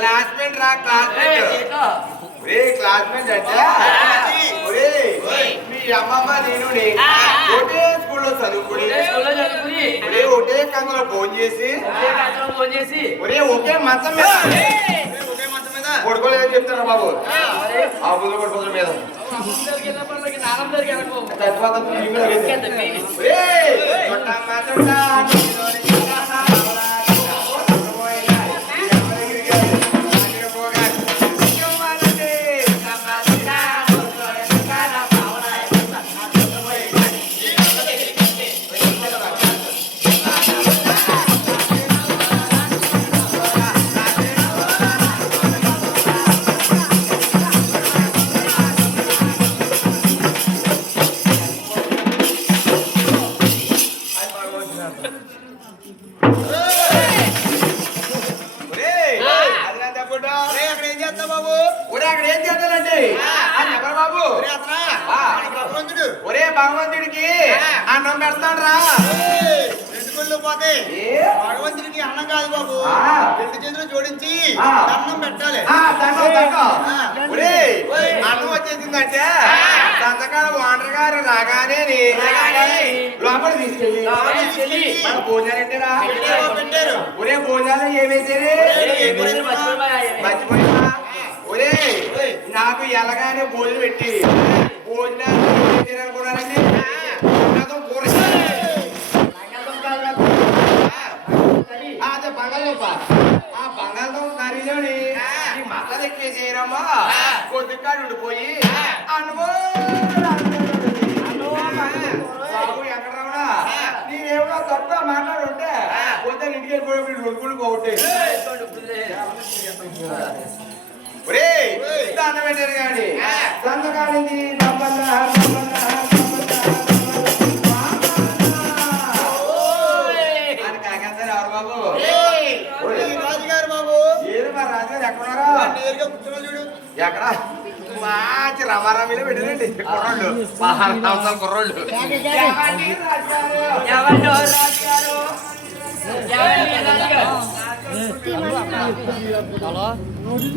classmate రా classmate అంటే మీ అమ్మమ్మ నేను ఒకటే స్కూల్లో చదువుకుని ఒకే కందులో ఫోన్ చేసి ఒకే మంచం మీద కొడుకోలేదని చెప్తారా బాబు ఆ బుద్ధ కొడుకుల మీద ఒరే భగవంతుడికి అన్నం పెడతాడు రా పోతే భగవంతుడికి అన్నం కాదు బాబు రెండు చేతులు జోడించి అన్నం పెట్టాలి అన్నం వచ్చేసిందంటే సంతకాల ఓనర్ గారు రాగానే లోపల తీసుకెళ్ళి భోజనాలు పెట్టారా ఒరే భోజనాలు ఏమేసారు మర్చిపోయినా ఒరే నాకు ఎలాగానే భోజనం పెట్టి భోజనాలు అనుకున్నానండి అదే బంగాళదుంప ఆ బంగాళదుంప కర్రీలోని ఈ మసాలా ఎక్కేసేయరమ్మా కొద్దిగా ఉండిపోయి బాబు ఎక్కడ రావునా నేనేమో తప్ప మాట్లాడుంటే పొద్దున్న ఇంటికి వెళ్ళిపోయి రొడుకులు పోగొట్టే ఒరే దండం పెట్టారు కానీ సంతకానికి ఎక్కడ మంచి రమారామీలో పెట్టారండి కుర్రోళ్ళు 16 సంవత్సరాల కుర్రోళ్ళు